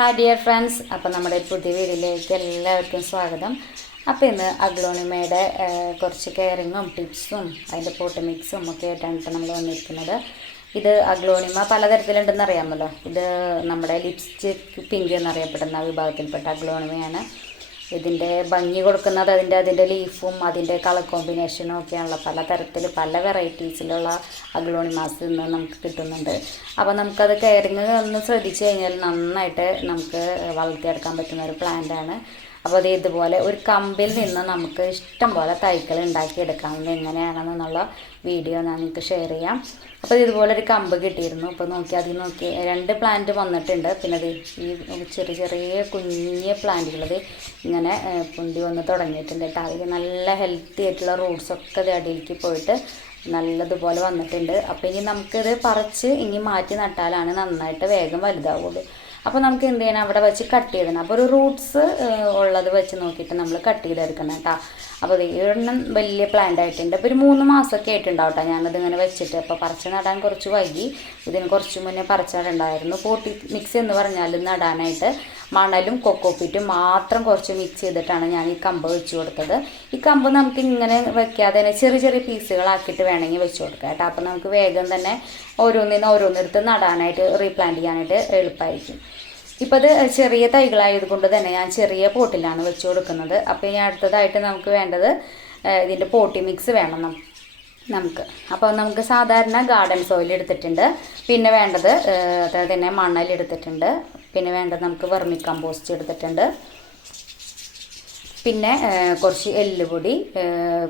Hi dear friends അപ്പോൾ നമ്മുടെ പുതിയ വീഡിയോയിലേക്ക് എല്ലാവർക്കും സ്വാഗതം. അപ്പോൾ ഇന്ന് അഗ്ലോണിമയുടെ കുറച്ച് കെയറിങ്ങും ടിപ്സും അതിന്റെ പോട്ട് മിക്സും ഒക്കെ ആയിട്ടാണ് ഇപ്പോൾ നമ്മൾ വന്നിരിക്കുന്നത്. ഇത് അഗ്ലോണിമ പലതരത്തിലുണ്ടെന്ന് അറിയാമല്ലോ. ഇത് നമ്മുടെ ലിപ്സ്റ്റിക് പിങ്ക് എന്നറിയപ്പെടുന്ന വിഭാഗത്തിൽപ്പെട്ട അഗ്ലോണിമയാണ്. ഇതിന്റെ ഭംഗി കൊടുക്കുന്നത് അതിന്റെ അതിന്റെ ലീഫും അതിന്റെ കളർ കോമ്പിനേഷനും ഒക്കെയാണല്ലോ. പല തരത്തിൽ പല വെറൈറ്റീസിലുള്ള അഗ്ലോണിമാസ് ഇന്ന് നമുക്ക് കിട്ടുന്നുണ്ട്. അപ്പോൾ നമുക്കത് കെയറിങ് ഒന്ന് ശ്രദ്ധിച്ചു കഴിഞ്ഞാൽ നന്നായിട്ട് നമുക്ക് വളർത്തിയെടുക്കാൻ പറ്റുന്ന ഒരു പ്ലാന്റ് ആണ്. അപ്പോൾ അത് ഇതുപോലെ ഒരു കമ്പിൽ നിന്ന് നമുക്ക് ഇഷ്ടം പോലെ തൈകൾ ഉണ്ടാക്കിയെടുക്കാം. ഇത് എങ്ങനെയാണെന്നുള്ള വീഡിയോ ഞാൻ നിങ്ങൾക്ക് ഷെയർ ചെയ്യാം. അപ്പോൾ ഇതുപോലെ ഒരു കമ്പ് കിട്ടിയിരുന്നു. അപ്പോൾ നോക്കി അതിൽ നോക്കി രണ്ട് പ്ലാന്റ് വന്നിട്ടുണ്ട്. പിന്നെ അത് ഈ ചെറിയ ചെറിയ കുഞ്ഞ് പ്ലാന്റുകളത് ഇങ്ങനെ പുണ്ടി വന്ന് തുടങ്ങിയിട്ടുണ്ട് കേട്ടോ. അതിൽ നല്ല ഹെൽത്തി ആയിട്ടുള്ള റൂട്ട്സൊക്കെ അടിയിലേക്ക് പോയിട്ട് നല്ലതുപോലെ വന്നിട്ടുണ്ട്. അപ്പോൾ ഇനി നമുക്കിത് പറിച്ച് ഇനി മാറ്റി നട്ടാലാണ് നന്നായിട്ട് വേഗം വലുതാവുള്ളൂ. അപ്പോൾ നമുക്ക് എന്ത് ചെയ്യണം? അവിടെ വെച്ച് കട്ട് ചെയ്യണം. അപ്പോൾ ഒരു റൂട്ട്സ് ഉള്ളത് വെച്ച് നോക്കിയിട്ട് നമ്മൾ കട്ട് ചെയ്തെടുക്കണം കേട്ടോ അപ്പോൾ ഇത് ഒരെണ്ണം വലിയ പ്ലാന്റ് ആയിട്ടുണ്ട്. അപ്പോൾ ഒരു മൂന്ന് മാസമൊക്കെ ആയിട്ടുണ്ടാവും കേട്ടോ ഞാനത് ഇങ്ങനെ വെച്ചിട്ട്. അപ്പോൾ പറിച്ച് നടാൻ കുറച്ച് വൈകി. ഇതിന് കുറച്ച് മുന്നേ പറിച്ച് നടണ്ടായിരുന്നു. പോട്ടി മിക്സ് എന്ന് പറഞ്ഞാൽ നടാനായിട്ട് മണലും കൊക്കോപ്പിറ്റും മാത്രം കുറച്ച് മിക്സ് ചെയ്തിട്ടാണ് ഞാൻ ഈ കമ്പ് വെച്ച് കൊടുത്തത്. ഈ കമ്പ് നമുക്ക് ഇങ്ങനെ വെക്കാതെ തന്നെ ചെറിയ ചെറിയ പീസുകളാക്കിയിട്ട് വേണമെങ്കിൽ വെച്ച് കൊടുക്കാം കേട്ടോ. അപ്പോൾ നമുക്ക് വേഗം തന്നെ ഓരോന്നിന്ന് ഓരോന്നിടത്ത് നടാനായിട്ട് റീപ്ലാന്റ് ചെയ്യാനായിട്ട് എളുപ്പമായിരിക്കും. ഇപ്പോൾ ഇത് ചെറിയ തൈകളായത് കൊണ്ട് തന്നെ ഞാൻ ചെറിയ പോട്ടിലാണ് വെച്ച് കൊടുക്കുന്നത്. അപ്പോൾ ഇനി അടുത്തതായിട്ട് നമുക്ക് വേണ്ടത് ഇതിന്റെ പോട്ടി മിക്സ് വേണം നമുക്ക്. അപ്പോൾ നമുക്ക് സാധാരണ ഗാർഡൻ സോയിൽ എടുത്തിട്ടുണ്ട്. പിന്നെ വേണ്ടത് അതായത് തന്നെ മണൽ എടുത്തിട്ടുണ്ട്. പിന്നെ വേണ്ടത് നമുക്ക് വെർമി കമ്പോസ്റ്റ് എടുത്തിട്ടുണ്ട്. പിന്നെ കുറച്ച് എല്ലുപൊടി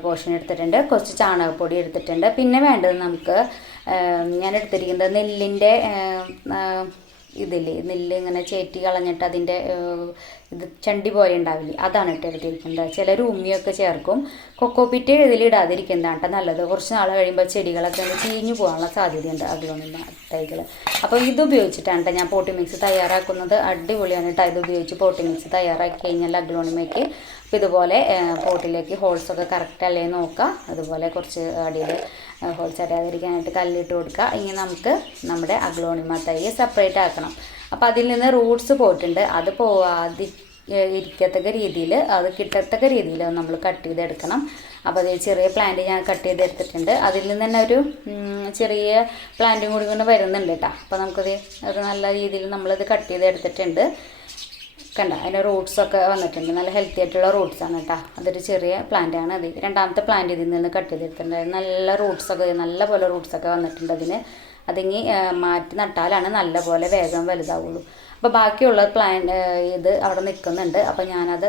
പോഷൻ എടുത്തിട്ടുണ്ട്. കുറച്ച് ചാണകപ്പൊടി എടുത്തിട്ടുണ്ട്. പിന്നെ വേണ്ടത് നമുക്ക് ഞാൻ എടുത്തിരിക്കുന്നത് നെല്ലിന്റെ ഇതില്ലേ നെല്ല് ഇങ്ങനെ ചേറ്റി കളഞ്ഞിട്ട് അതിന്റെ ഇത് ചണ്ടി പോലെ ഉണ്ടാവില്ലേ അതാണ് ഇട്ട് എടുത്തിരിക്കുന്നത്. ചിലർ ഉമ്മിയൊക്കെ ചേർക്കും. കൊക്കോപ്പിറ്റ് ഇതിലിടാതിരിക്കുന്നതാണ് കേട്ടോ നല്ലത്. കുറച്ച് നാൾ കഴിയുമ്പോൾ ചെടികളൊക്കെ ഒന്ന് ചീഞ്ഞു പോകാനുള്ള സാധ്യതയുണ്ട് അതിലൊന്നും തൈകൾ അപ്പോൾ ഇത് ഉപയോഗിച്ചിട്ടാണ് ഞാൻ പോട്ടി മിക്സ് തയ്യാറാക്കുന്നത്. അടിപൊളിയാണ് കേട്ടോ ഇത് ഉപയോഗിച്ച് പോട്ടി മിക്സ് തയ്യാറാക്കി കഴിഞ്ഞാൽ അഗ്ലോണിമയ്ക്ക് അപ്പോൾ ഇതുപോലെ പോട്ടിലേക്ക് ഹോൾസൊക്കെ കറക്റ്റ് അല്ലേ നോക്കുക അതുപോലെ കുറച്ച് അടിയിൽ ഹോൾസ് അടയാതിരിക്കാനായിട്ട് കല്ലിട്ട് കൊടുക്കുക ഇനി നമുക്ക് നമ്മുടെ അഗ്ലോണിമ തൈ സെപ്പറേറ്റ് ആക്കണം. അപ്പോൾ അതിൽ നിന്ന് റൂട്ട്സ് പോയിട്ടുണ്ട്. അത് പോവാതി ഇരിക്കത്തക്ക രീതിയിൽ അത് കിട്ടത്തക്ക രീതിയിൽ നമ്മൾ കട്ട് ചെയ്തെടുക്കണം. അപ്പോൾ അതിൽ ചെറിയ പ്ലാന്റ് ഞാൻ കട്ട് ചെയ്തെടുത്തിട്ടുണ്ട്. അതിൽ നിന്ന് തന്നെ ഒരു ചെറിയ പ്ലാന്റും കൂടി കൊണ്ട് വരുന്നുണ്ട് കേട്ടോ. അപ്പോൾ നമുക്കത് അത് നല്ല രീതിയിൽ നമ്മളത് കട്ട് ചെയ്തെടുത്തിട്ടുണ്ട്. കണ്ട. അതിന്റെ റൂട്ട്സ് ഒക്കെ വന്നിട്ടുണ്ട്. നല്ല ഹെൽത്തി ആയിട്ടുള്ള റൂട്ട്സ് ആണ് കേട്ടോ അതൊരു ചെറിയ പ്ലാന്റ് ആണ് അത്. രണ്ടാമത്തെ പ്ലാന്റ് ഇതിൽ നിന്ന് കട്ട് ചെയ്തെടുത്തിട്ടുണ്ട് നല്ല റൂട്ട്സ് ഒക്കെ നല്ല പോലെ റൂട്ട്സ് ഒക്കെ വന്നിട്ടുണ്ട് അതിന്. അതിങ്ങി മാറ്റി നട്ടാലാണ് നല്ല പോലെ വേഗം വലുതാവുള്ളൂ. അപ്പോൾ ബാക്കിയുള്ള പ്ലാന്റ് ഇത് അവിടെ നിൽക്കുന്നുണ്ട് അപ്പോൾ ഞാനത്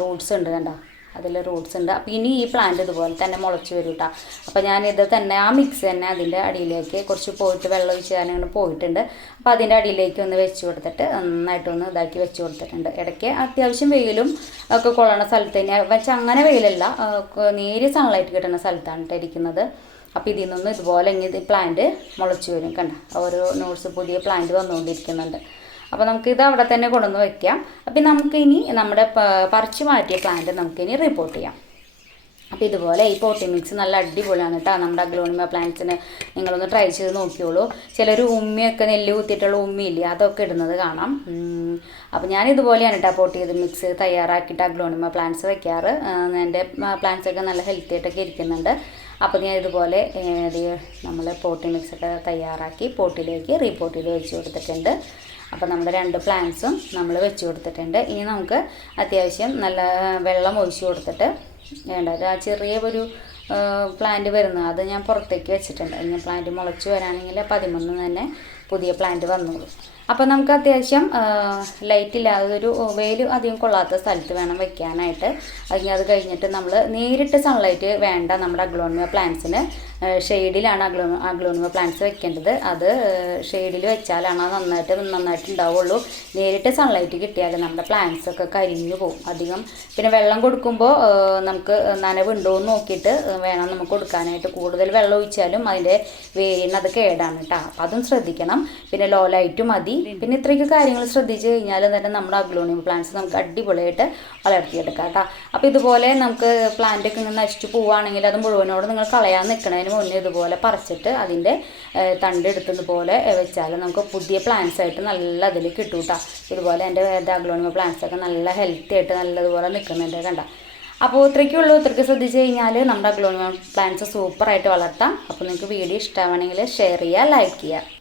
റൂട്ട്സ് ഉണ്ട് കണ്ടോ. അതിൽ റൂട്ട്സ് ഉണ്ട്. അപ്പോൾ ഇനി ഈ പ്ലാന്റ് ഇതുപോലെ തന്നെ മുളച്ച് വരും കേട്ടോ അപ്പോൾ ഞാനിത് തന്നെ ആ മിക്സ് തന്നെ അതിന്റെ അടിയിലേക്ക് കുറച്ച് പോയിട്ട് വെള്ളം ഒഴിച്ച് ഞാനങ്ങനെ പോയിട്ടുണ്ട്. അപ്പോൾ അതിന്റെ അടിയിലേക്ക് ഒന്ന് വെച്ച് കൊടുത്തിട്ട് നന്നായിട്ടൊന്ന് ഇതാക്കി വെച്ച് കൊടുത്തിട്ടുണ്ട്. ഇടയ്ക്ക് അത്യാവശ്യം വെയിലും ഒക്കെ കൊള്ളണ സ്ഥലത്ത് തന്നെ. വെച്ചാൽ അങ്ങനെ വെയിലല്ല നേരിയ സൺലൈറ്റ് കിട്ടുന്ന സ്ഥലത്താണ് കേട്ടോ ഇരിക്കുന്നത്. അപ്പോൾ ഇതിൽ നിന്നും ഇതുപോലെ ഇങ്ങനെ പ്ലാന്റ് മുളച്ച് വരും കണ്ട? ഓരോ നോട്ട്സ് പുതിയ പ്ലാന്റ് വന്നുകൊണ്ടിരിക്കുന്നുണ്ട്. അപ്പോൾ നമുക്ക് ഇത് അവിടെ തന്നെ കൊണ്ടുവന്ന് വെക്കാം. അപ്പം നമുക്കിനി നമ്മുടെ പറിച്ചു മാറ്റിയ പ്ലാന്റ് നമുക്കിനി റിപ്പോർട്ട് ചെയ്യാം. അപ്പോൾ ഇതുപോലെ ഈ പോട്ടി മിക്സ് നല്ല അടിപൊളിയാണ് കേട്ടോ. നമ്മുടെ അഗ്ലോണിമ പ്ലാന്റ്സിന് നിങ്ങളൊന്ന് ട്രൈ ചെയ്ത് നോക്കിയോളൂ. ചിലർ ഉമ്മിയൊക്കെ നെല്ല് കുത്തിയിട്ടുള്ള ഉമ്മിയില്ലേ അതൊക്കെ ഇടുന്നത് കാണാം. അപ്പോൾ ഞാൻ ഇതുപോലെയാണ് കേട്ടോ പോട്ടി ചെയ്ത് മിക്സ് തയ്യാറാക്കിയിട്ട് അഗ്ലോണിമ പ്ലാന്റ്സ് വയ്ക്കാറ് എന്റെ പ്ലാന്റ്സൊക്കെ നല്ല ഹെൽത്തി ആയിട്ടൊക്കെ ഇരിക്കുന്നുണ്ട്. അപ്പോൾ ഞാൻ ഇതുപോലെ നമ്മൾ പോട്ടി മിക്സ് ഒക്കെ തയ്യാറാക്കി പോട്ടിലേക്ക് റീപോട്ടിൽ വെച്ച് കൊടുത്തിട്ടുണ്ട്. അപ്പോൾ നമ്മുടെ രണ്ട് പ്ലാന്റ്സും നമ്മൾ വെച്ച് കൊടുത്തിട്ടുണ്ട്. ഇനി നമുക്ക് അത്യാവശ്യം നല്ല വെള്ളം ഒഴിച്ചു കൊടുത്തിട്ട് വേണ്ട ആ ചെറിയ ഒരു പ്ലാന്റ് വരുന്നത് അത് ഞാൻ പുറത്തേക്ക് വെച്ചിട്ടുണ്ട്. ഇനി പ്ലാന്റ് മുളച്ച് വരാണെങ്കിൽ പതിമൂന്ന് തന്നെ പുതിയ പ്ലാന്റ് വന്നോളൂ അപ്പോൾ നമുക്ക് അത്യാവശ്യം ലൈറ്റ് ഇല്ലാതെ ഒരു വെയിൽ അധികം കൊള്ളാത്ത സ്ഥലത്ത് വേണം വെക്കാനായിട്ട്. അല്ലെങ്കിൽ അത് കഴിഞ്ഞിട്ട് നമ്മൾ നേരിട്ട് സൺലൈറ്റ് വേണ്ട നമ്മുടെ അഗ്ലോണിമ പ്ലാന്റ്സിന് ഷെയ്ഡിലാണ് അഗ്ലോ അഗ്ലോണിമ പ്ലാന്റ്സ് വെക്കേണ്ടത്. അത് ഷെയ്ഡിൽ വെച്ചാലാണ് അത് നന്നായിട്ട് നന്നായിട്ട് ഉണ്ടാവുള്ളൂ നേരിട്ട് സൺലൈറ്റ് കിട്ടിയാൽ നമ്മുടെ പ്ലാന്റ്സ് ഒക്കെ കരിഞ്ഞു പോകും അധികം. പിന്നെ വെള്ളം കൊടുക്കുമ്പോൾ നമുക്ക് നനവുണ്ടോ എന്ന് നോക്കിയിട്ട് വേണം നമുക്ക് കൊടുക്കാനായിട്ട്. കൂടുതൽ വെള്ളം ഒഴിച്ചാലും അതിന്റെ വേരിന് അത് കേടാണ് കേട്ടോ. അതും ശ്രദ്ധിക്കണം. പിന്നെ ലോ ലൈറ്റ് മതി. പിന്നെ ഇത്രയൊക്കെ കാര്യങ്ങൾ ശ്രദ്ധിച്ച് കഴിഞ്ഞാൽ തന്നെ നമ്മുടെ അഗ്ലോണിയം പ്ലാന്റ്സ് നമുക്ക് അടിപൊളിയായിട്ട് വളർത്തിയെടുക്കാം കേട്ടോ. അപ്പോൾ ഇതുപോലെ നമുക്ക് പ്ലാന്റ് ഒക്കെ ഇങ്ങനെ നശിച്ചു പോവുകയാണെങ്കിൽ അത് മുഴുവനോട് നിങ്ങൾ കളയാൻ നിൽക്കുന്നതിന് മുന്നേ ഇതുപോലെ പറിച്ചിട്ട് അതിന്റെ തണ്ട് എടുത്തതുപോലെ വെച്ചാൽ നമുക്ക് പുതിയ പ്ലാന്റ്സ് ആയിട്ട് നല്ല അതിൽ കിട്ടും കേട്ടോ. ഇതുപോലെ എന്റെ അഗ്ലോണിമ പ്ലാന്റ്സ് ഒക്കെ നല്ല ഹെൽത്തി ആയിട്ട് നല്ലതുപോലെ നിൽക്കുന്നുണ്ട് കണ്ട. അപ്പോൾ ഇത്രയ്ക്കേ ഉള്ളൂ. ഇത്രയ്ക്ക് ശ്രദ്ധിച്ച് കഴിഞ്ഞാൽ നമ്മുടെ അഗ്ലോണിമ പ്ലാന്റ്സ് സൂപ്പറായിട്ട് വളർത്താം. അപ്പോൾ നിങ്ങൾക്ക് വീഡിയോ ഇഷ്ടമാണെങ്കിൽ ഷെയർ ചെയ്യുക ലൈക്ക് ചെയ്യുക.